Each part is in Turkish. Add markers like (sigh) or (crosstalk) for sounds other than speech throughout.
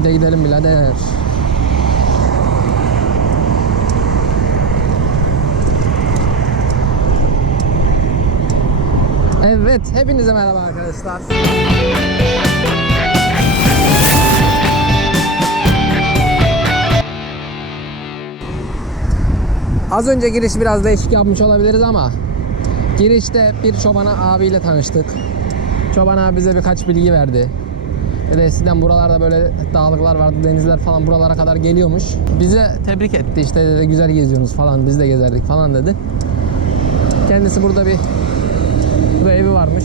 Haydi gidelim birader. Evet, hepinize merhaba arkadaşlar. Az önce giriş biraz değişik yapmış olabiliriz ama girişte bir çoban abiyle tanıştık. Çoban abi bize birkaç bilgi verdi. Ve eskiden buralarda böyle dağlıklar vardı, denizler falan buralara kadar geliyormuş. Bize tebrik etti işte dedi güzel geziyorsunuz falan biz de gezerdik falan dedi. Kendisi burada bir bu evi varmış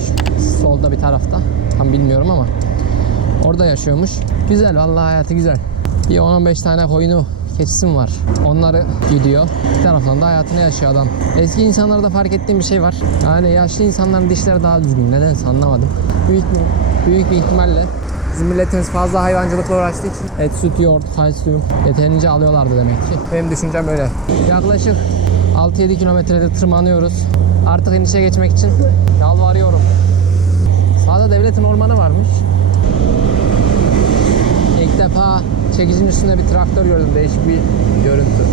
solda bir tarafta. Tam bilmiyorum ama orada yaşıyormuş. Güzel vallahi hayatı güzel. Bir 10-15 tane koyunu keçisi var. Onları gidiyor. Bir taraftan da hayatını yaşıyor adam. Eski insanlarda fark ettiğim bir şey var. Yani yaşlı insanların dişleri daha düzgün. Nedense anlamadım. Büyük? Büyük bir ihtimalle Bizim milletimiz fazla hayvancılıkla uğraştığı için et, süt, yoğurt, kalsiyum yeterince alıyorlardı demek ki. Benim düşüncem böyle. Yaklaşık 6-7 kilometredir tırmanıyoruz. Artık inişe geçmek için yalvarıyorum. Sağda devletin ormanı varmış. İlk defa çekicinin üstünde bir traktör gördüm. Değişik bir görüntü.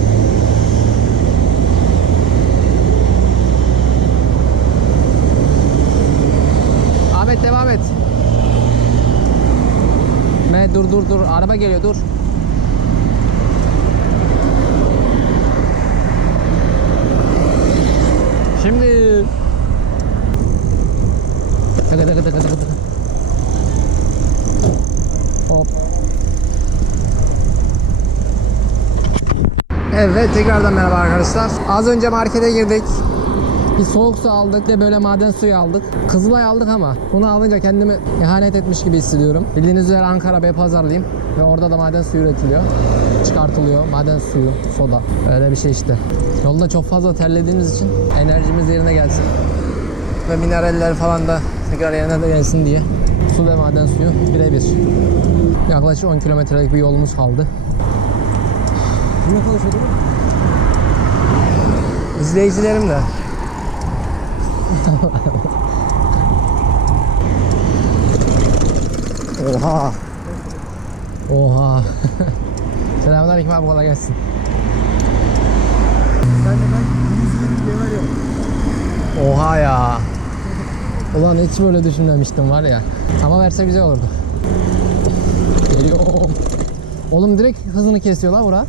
Ahmet devam et. Me dur dur dur. Araba geliyor dur. Şimdi Tıkı tıkı tıkı tıkı tıkı. Hop. Evet tekrardan merhaba arkadaşlar. Az önce markete girdik. Bir soğuk su aldık ve böyle maden suyu aldık. Kızılay aldık ama bunu alınca kendimi ihanet etmiş gibi hissediyorum. Bildiğiniz üzere Ankara Beypazarlıyım ve orada da maden suyu üretiliyor. Çıkartılıyor maden suyu, soda. Öyle bir şey işte. Yolda çok fazla terlediğimiz için enerjimiz yerine gelsin. Ve mineraller falan da tekrar yerine de gelsin diye. Su ve maden suyu birebir. Yaklaşık 10 kilometrelik bir yolumuz kaldı. Kimle konuşuyordun? İzleyicilerim de. (laughs) Oha. Oha. (laughs) Selamünaleyküm abi kolay gelsin. Sen de ben 100 bin diye veriyorum. Oha ya. Ulan hiç böyle düşünmemiştim var ya. Ama verse güzel olurdu. (laughs) Geliyorum. Oğlum direkt hızını kesiyor la bura.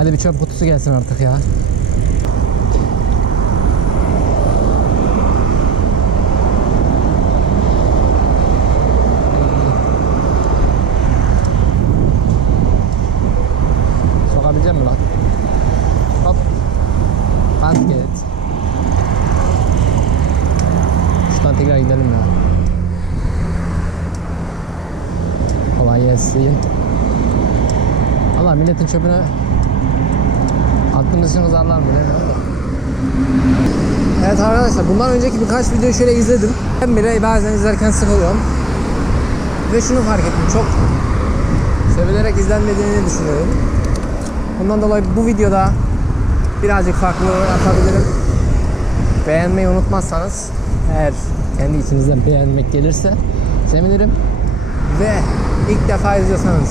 Hadi bir çöp kutusu gelsin artık ya. Sokabilecek mi lan? Hop. Basket. Şuradan tekrar gidelim ya. Kolay gelsin. Allah milletin çöpüne kızarlar mı ne? Evet arkadaşlar bundan önceki birkaç video şöyle izledim. Ben bile bazen izlerken sıkılıyorum. Ve şunu fark ettim çok sevilerek izlenmediğini düşünüyorum. Bundan dolayı bu videoda birazcık farklı atabilirim. Beğenmeyi unutmazsanız eğer kendi içinizden beğenmek gelirse sevinirim. Ve ilk defa izliyorsanız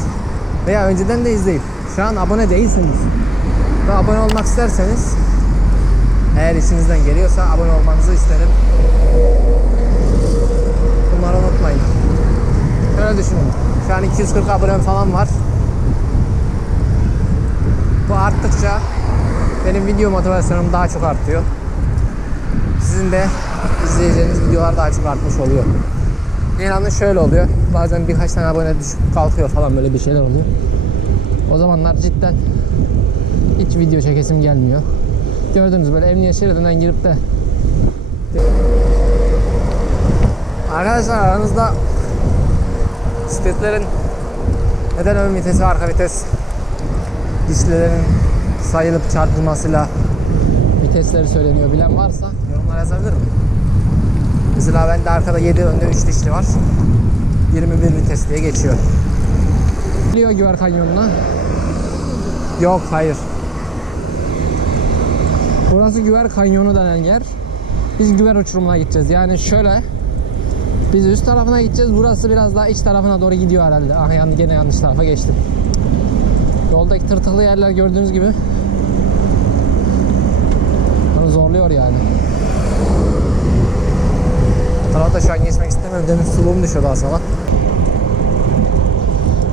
veya önceden de izleyip şu an abone değilseniz ve abone olmak isterseniz eğer içinizden geliyorsa abone olmanızı isterim. Bunları unutmayın. Şöyle düşünün. Şu an 240 abonem falan var. Bu arttıkça benim video motivasyonum daha çok artıyor. Sizin de izleyeceğiniz videolar daha çok artmış oluyor. Genelde şöyle oluyor. Bazen birkaç tane abone düşüp kalkıyor falan böyle bir şeyler oluyor. O zamanlar cidden hiç video çekesim gelmiyor. Gördüğünüz böyle emniyet şeridinden girip de Arkadaşlar aranızda bisikletlerin neden ön vitesi ve arka vites dişlilerin sayılıp çarpılmasıyla vitesleri söyleniyor bilen varsa yorumlara yazabilir mi? Mesela bende arkada 7 önde 3 dişli var. 21 vites diye geçiyor. Geliyor Güver Kanyonu'na. Yok hayır. Burası Güver Kanyonu denen yer. Biz Güver uçurumuna gideceğiz. Yani şöyle Biz üst tarafına gideceğiz. Burası biraz daha iç tarafına doğru gidiyor herhalde. Ah yan, gene yanlış tarafa geçtim. Yoldaki tırtıklı yerler gördüğünüz gibi. Bana zorluyor yani. Tarafta şu an geçmek istemiyorum. Demin suluğum düşüyordu az kala.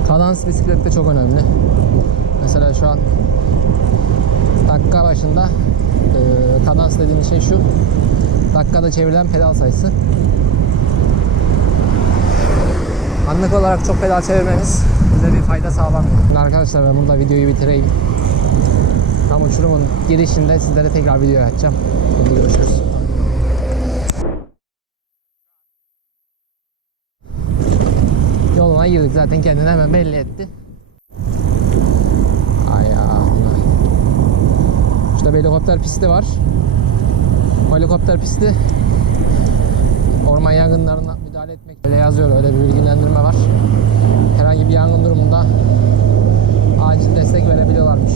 Kadans bisiklette çok önemli. Mesela şu an dakika başında e, kadans dediğimiz şey şu. Dakikada çevrilen pedal sayısı. Anlık olarak çok pedal çevirmemiz bize bir fayda sağlamıyor. Şimdi arkadaşlar ben burada videoyu bitireyim. Tam uçurumun girişinde sizlere tekrar video açacağım. Hadi görüşürüz. Yoluna girdik zaten kendini hemen belli etti. Ay ya. Bir helikopter pisti var. O helikopter pisti orman yangınlarına müdahale etmek öyle yazıyor öyle bir bilgilendirme var. Herhangi bir yangın durumunda acil destek verebiliyorlarmış.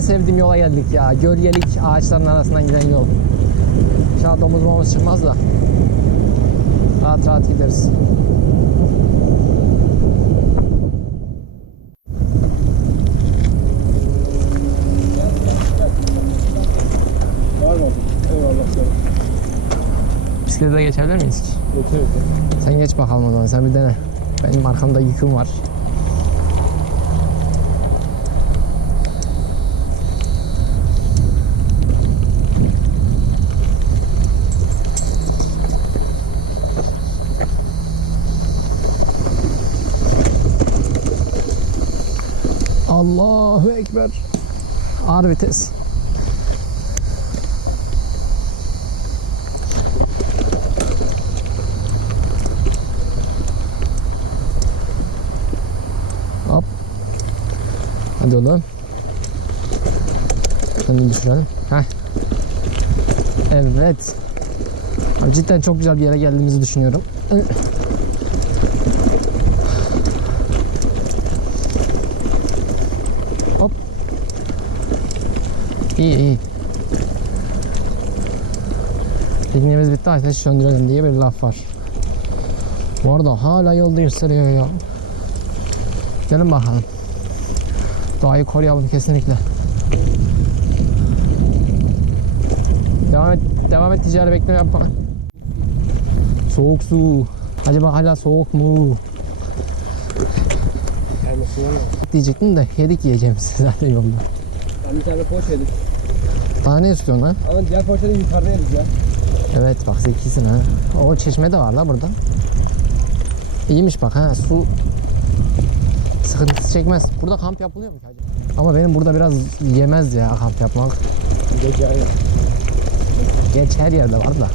Sevdiğim yola geldik ya. Gölgelik ağaçların arasından giden yol. İnşallah domuz momuz çıkmaz da. Rahat rahat gideriz. Bisiklete geçebilir miyiz ki? Yeter. Sen geç bakalım o zaman sen bir dene. Benim arkamda yüküm var. Allahu Ekber. Ağır vites. Hop. Hadi oğlum. Bir düşürelim. Heh. Evet. Abi cidden çok güzel bir yere geldiğimizi düşünüyorum. İyi iyi. Tekniğimiz bitti ateş söndürelim diye bir laf var. Bu arada hala yol gösteriyor ya. Gelin bakalım. Doğayı koruyalım kesinlikle. Devam et, devam et ticari bekleme yapma. Soğuk su. Acaba hala soğuk mu? Diyecektim de yedik yiyeceğimiz (laughs) zaten yolda. Bir tane poğaça yedik. Daha ne istiyorsun lan? Ama diğer poğaçayı yukarıda yeriz ya. Evet bak zekisin ha. O çeşme de var la burada. İyiymiş bak ha su sıkıntısı çekmez. Burada kamp yapılıyor mu ki acaba? Ama benim burada biraz yemez ya kamp yapmak. Gece ayı. Geç her yerde var da.